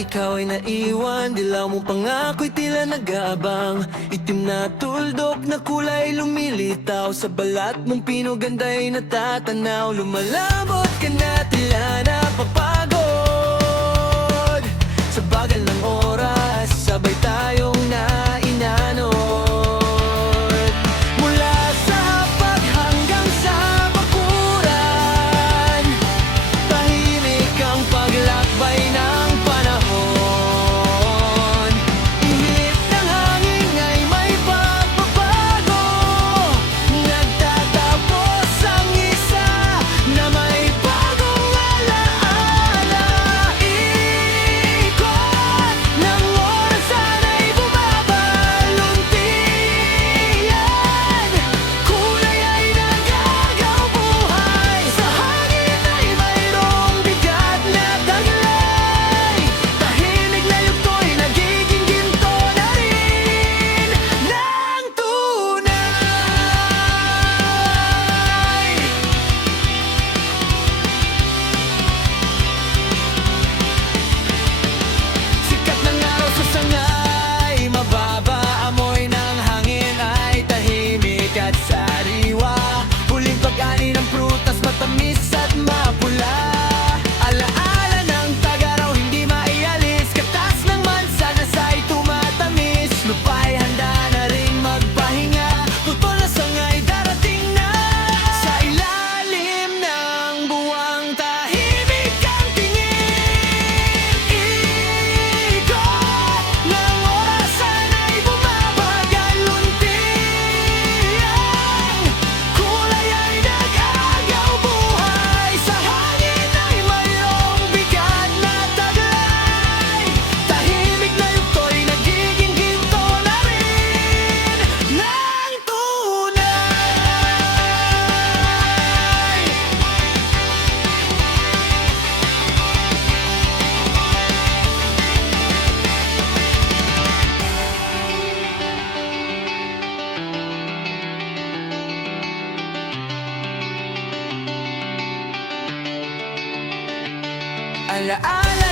Ikaw ay naiwan, dilaw mong pangako'y tila nag-aabang. Itim na tuldok na kulay lumilitaw, sa balat mong pinuganda'y natatanaw. Lumalabot ka na tila napapagod, sa bagal ng oras sabay tayong nainanod. Mula sa hapag hanggang sa bakuran, tahimik ang paglakbay ng matamis at mapula. Alaala ng tagaraw hindi maialis, katas ng mansanas ay tumatamis. Lupa'y handa na rin magpahinga, tutol na sangay darating na. Sa ilalim ng buwang tahimik ang tingin, ikot ng orasan ay bumabagal. Luntiang kulay ay nag-agaw, buhay sa hangin ay mayroong bigat na taglay. Tahimik na yugto'y nagiging ginto na rin ng tunay. Alaala